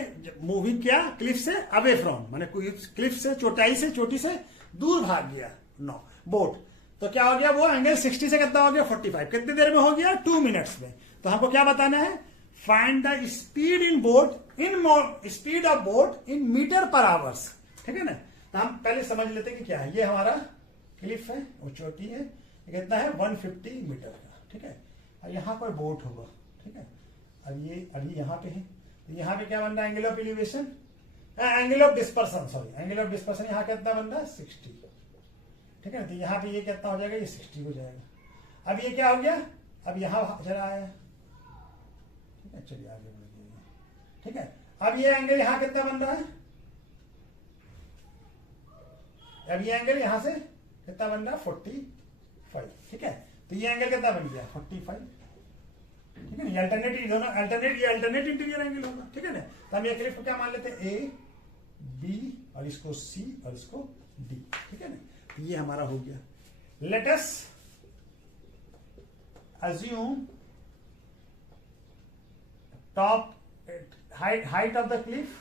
मूविंग किया, क्लिफ से अवे फ्रॉम माने क्लिफ से चोटी से दूर भाग गया नो बोट, तो क्या हो गया, वो एंगल 60 से कितना हो गया 45, कितनी देर में हो गया 2 मिनट्स में। तो हमको क्या बताना है, find the speed in boat in speed of boat in metre per hours, ठीक है ना। तो हम पहले समझ लेते हैं कि क्या है, ये हमारा क्लिफ है, वो चोटी है, ये कितना है 150 मीटर का, ठीक है। और यहाँ पर बोट होगा, ठीक है। अब ये यहाँ पे है, तो यहाँ पे क्या बन रहा है, angle of elevation, angle of dispersion, sorry angle of dispersion यहाँ कितना बन रहा है 60, ठीक है। तो यहाँ पे ये कितना हो जाएगा, ये 60 हो जाएगा। अब ये क्या हो गया, अब यहाँ चला आया, ठीक है। चलिए आगे बढ़िए, ठीक है। अब ये एंगल यहाँ कितना बन रहा है, अब ये एंगल यहाँ से कितना बन रहा है 45, ठीक है। तो ये एंगल कितना बन गया 45, ठीक है ना। ये अल्टरनेट दोनों अल्टरनेट इंटीरियर एंगल होगा, ठीक है ना। तो हम ये क्लिफ को क्या मान लेते हैं, ए बी और इसको सी और इसको डी, ठीक है ना। तो ये हमारा हो गया। Late us assume top height of the Cliff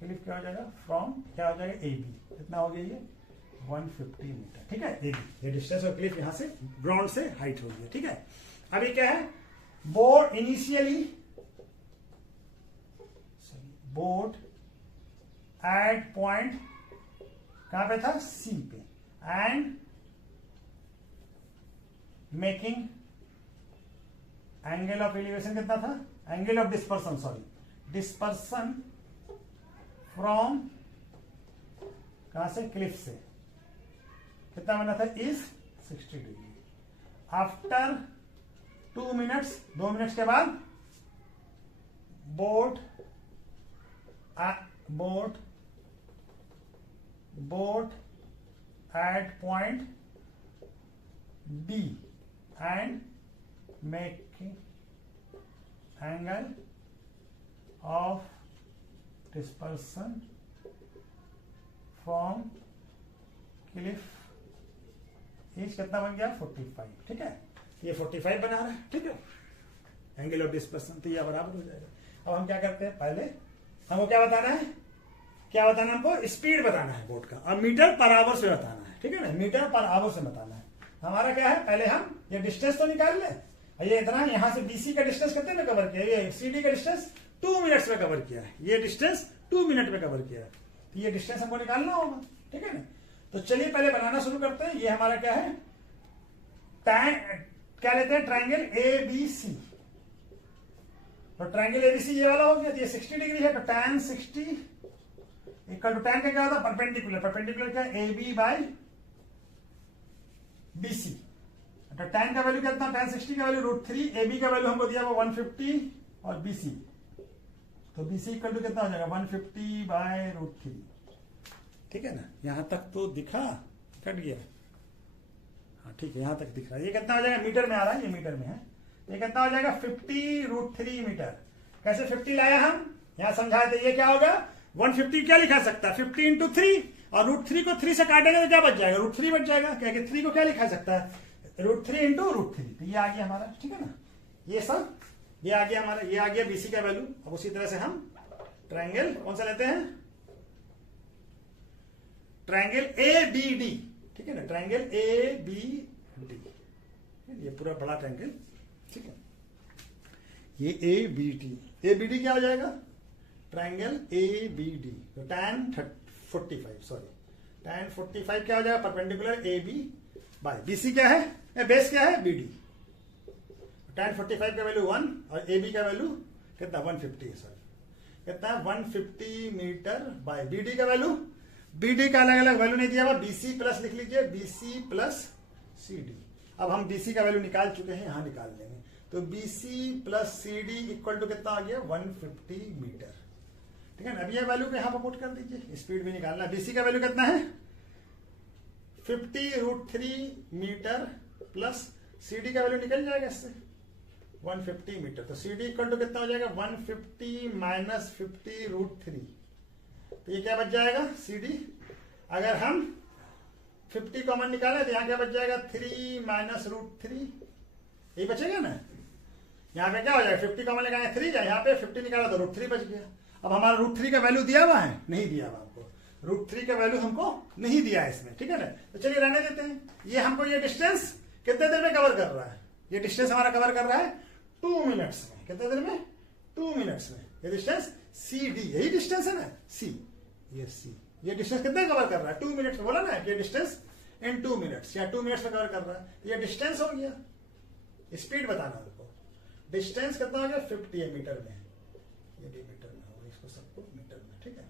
क्या हो जाएगा, फ्रॉम क्या हो जाएगा ए बी, कितना हो गया ये 150 मीटर, ठीक है। ए बी ये डिस्टेंस ऑफ क्लिफ यहां से ग्राउंड से हाइट हो गया, ठीक है। अभी क्या है, board initially board at point कहां पे था, सी पे, and making angle of elevation कितना था, angle of dispersion, sorry dispersion from कहां से, क्लिफ से, कितना बना था is 60 degree. After 2 minutes, 2 minutes के बाद boat at point B and making angle of dispersion from cliff is कितना बन गया 45, ठीक है। ये 45 बना रहा है, ठीक है, एंगल ऑफ डिस्पर्सन, तो ये बराबर हो जाएगा। अब हम क्या करते हैं, पहले हमको क्या बताना है, क्या बताना है हमको, स्पीड बताना है बोट का, और मीटर पर आवर से बताना है, ठीक है ना, मीटर पर आवर से बताना है। हमारा क्या है, पहले हम ये डिस्टेंस तो निकाल ले, ये इतना यहां से बीसी का डिस्टेंस कितने में कवर किया, ये सीडी का डिस्टेंस 2 मिनट्स में कवर किया है, ये डिस्टेंस 2 मिनट में कवर किया है, तो ये डिस्टेंस हमको निकालना होगा, ठीक है ना। तो चलिए पहले बनाना शुरू करते हैं। ये हमारा क्या है, क्या लेते हैं, ट्राइंगल ए बी सी। तो ट्राइंगल एबीसी ये वाला हो गया, तो ये 60 डिग्री है, तो tan 60 इक्वल टू tan का क्या होता है, परपेंडिकुलर, परपेंडिकुलर क्या A B by B C. तो tan का वैल्यू कितना, tan 60 का वैल्यू √3, ए बी का वैल्यू हमको दिया हुआ 150 और बी सी, तो बी सी इक्वल टू कितना हो जाएगा 150 बाय √3, ठीक है ना। यहां तक तो दिखा, कट गया, हाँ ठीक है, यहां तक दिख रहा है। ये कितना हो जाएगा, मीटर में आ रहा है, ये मीटर में है, ये कितना हो जाएगा 50√3 मीटर। कैसे 50 लाया हम, यहां समझाए थे, ये क्या होगा 150 क्या लिखा सकता है 50 इंटू 3, और √3 को 3 से काटेंगे तो क्या बच जाएगा, √3 बच जाएगा, क्या 3 को क्या लिखा सकता है √3 इंटू √3, तो ये आ गया हमारा, ठीक है ना। ये सब ये आ गया हमारा, ये आ गया बीसी का वैल्यू। अब उसी तरह से हम ट्राइंगल कौन सा लेते हैं, ट्राइंगल ए बी डी, ठीक है ना, ट्राइंगल ए बी डी, ये पूरा बड़ा ट्राइंगल, ठीक है। ये ए बी डी क्या हो जाएगा, ट्राइंगल ए बी डी, तो tan 45, सॉरी tan 45 क्या हो जाएगा, perpendicular A B by BC क्या है, बेस क्या है बी डी। tan 45 का वैल्यू 1 और ए बी का वैल्यू कितना 150 है, सॉरी कितना 150 मीटर बाय बी डी का वैल्यू, बी डी का अलग अलग वैल्यू नहीं दिया हुआ, बीसी प्लस लिख लीजिए, बीसी प्लस सी डी। अब हम बीसी का वैल्यू निकाल चुके हैं, यहां निकाल लेंगे, तो BC plus C D equal to कितना आ गया 150 मीटर, ठीक है ना। अब ये वैल्यू को यहां पर पुट कर दीजिए, स्पीड भी निकालना है। बीसी का वैल्यू कितना है 50√3 मीटर प्लस सी डी का वैल्यू निकल जाएगा इससे 150 मीटर, तो सी डी इक्वल टू कितना हो जाएगा 150 माइनस 50√3, तो ये क्या बच जाएगा सी डी। अगर हम 50 कॉमन निकाले तो यहाँ क्या बच जाएगा 3 माइनस √3, यही बचेगा ना। यहाँ पे क्या हो जाएगा 50 कॉमन लगाएंगे 3 का, यहाँ पे 50 निकाला तो √3 बच गया। अब हमारा √3 का वैल्यू दिया हुआ है, नहीं दिया हुआ आपको, √3 का वैल्यू हमको नहीं दिया है इसमें, ठीक है ना। तो चलिए रहने देते हैं। ये हमको ये डिस्टेंस कितने देर में कवर कर रहा है? ये डिस्टेंस हमारा कवर कर रहा है 2 मिनट्स में। कितने देर में? 2 मिनट्स में। ये डिस्टेंस CD, यही डिस्टेंस है ना, C, ये C, ये डिस्टेंस कितने कवर कर रहा है? 2 मिनट्स में। बोला ना ये डिस्टेंस इन 2 मिनट्स या 2 मिनट्स में कवर कर रहा है। तो ये डिस्टेंस हो गया। स्पीड बताना हमको। डिस्टेंस कितना हो गया? 50 मीटर में। ये भी मीटर में होगा, इसको सबको मीटर में, ठीक है।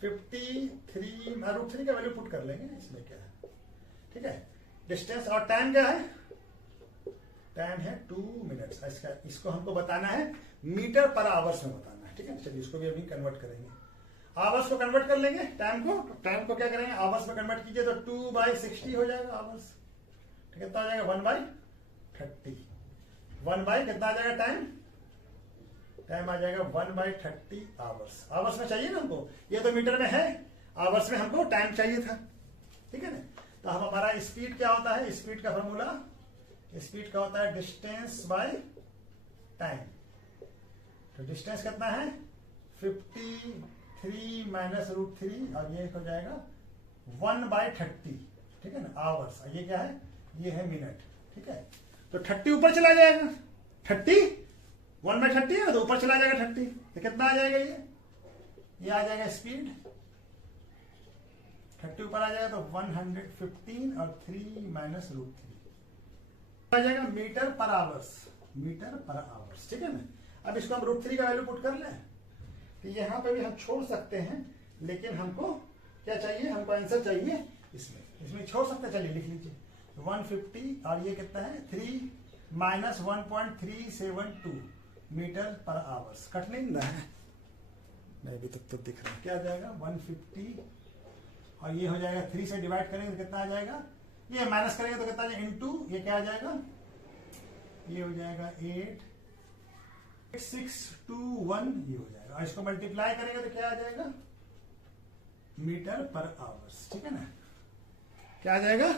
53 √3 का वैल्यू पुट कर लेंगे, इसमें क्या है, ठीक है। डिस्टेंस और टाइम क्या है? टाइम है 2 मिनट्स। इसको हमको बताना है मीटर पर आवर्स में बताना है, ठीक है। चलिए इसको भी अभी कन्वर्ट करेंगे। आवर्स को कन्वर्ट कर लेंगे टाइम को। तो टाइम को क्या करेंगे? आवर्स में कन्वर्ट कीजिए तो 2/60 हो जाएगा आवर्स, ठीक है। कितना हो जाएगा? 1/30। 1 कितना आ जाएगा? टाइम आ जाएगा 1/30 आवर्स। आवर्स में चाहिए ना हमको, ये तो मीटर में है, आवर्स में हमको टाइम चाहिए था, ठीक है ना। तो हम हमारा स्पीड क्या होता है? स्पीड का फॉर्मूला, स्पीड का होता है डिस्टेंस बाय टाइम। तो डिस्टेंस कितना है? 53 माइनस √3 और ये हो जाएगा 1/30, ठीक है ना, आवर्स। ये क्या है? ये है मिनट, ठीक है। तो 30 ऊपर चला जाएगा, 30 1/30 है ना, तो ऊपर चला जाएगा 30। तो कितना आ जाएगा? ये आ जाएगा स्पीड। 30 ऊपर आ जाएगा तो 115 और 3 माइनस √3 आ जाएगा metre per hours, metre per hours, ठीक है ना। अब इसको हम √3 का वैल्यू पुट कर लें। तो यहाँ पे भी हम छोड़ सकते हैं, लेकिन हमको क्या चाहिए? हमको आंसर चाहिए इसमें छोड़ सकते हैं। चलिए लिख लीजिए 150 और ये कितना है? 3 minus 1.372 metre per hours. Cut नहीं ना है, नहीं अभी तक तो दिख रहा है। क्या आ जाएगा? 150 और ये हो जाएगा 3 से डिवाइड करेंगे तो कितना आ जाएगा? ये माइनस करेंगे तो कितना आ जाएगा? इनटू ये क्या आ जाएगा? ये हो जाएगा 8621, ये हो जाएगा। और इसको मल्टीप्लाई करेंगे तो क्या आ जाएगा? मीटर पर आवर्स, ठीक है ना। क्या आ जाएगा?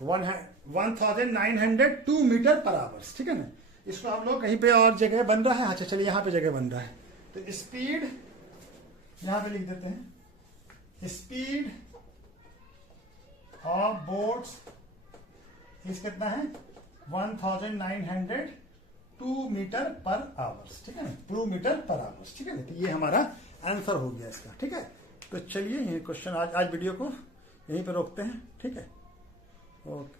1902 मीटर पर आवर्स, ठीक है ना। इसको हम लोग कहीं पे और जगह बन रहा है। अच्छा चलिए यहाँ पे जगह बन रहा है, तो स्पीड यहां पे लिख देते हैं। स्पीड ऑफ बोट्स इस कितना है? 1902 मीटर पर आवर्स, ठीक है ना, 2 मीटर पर आवर्स, ठीक है ना। तो ये हमारा आंसर हो गया इसका, ठीक है। तो चलिए ये क्वेश्चन आज वीडियो को यहीं पर रोकते हैं, ठीक है। ओके।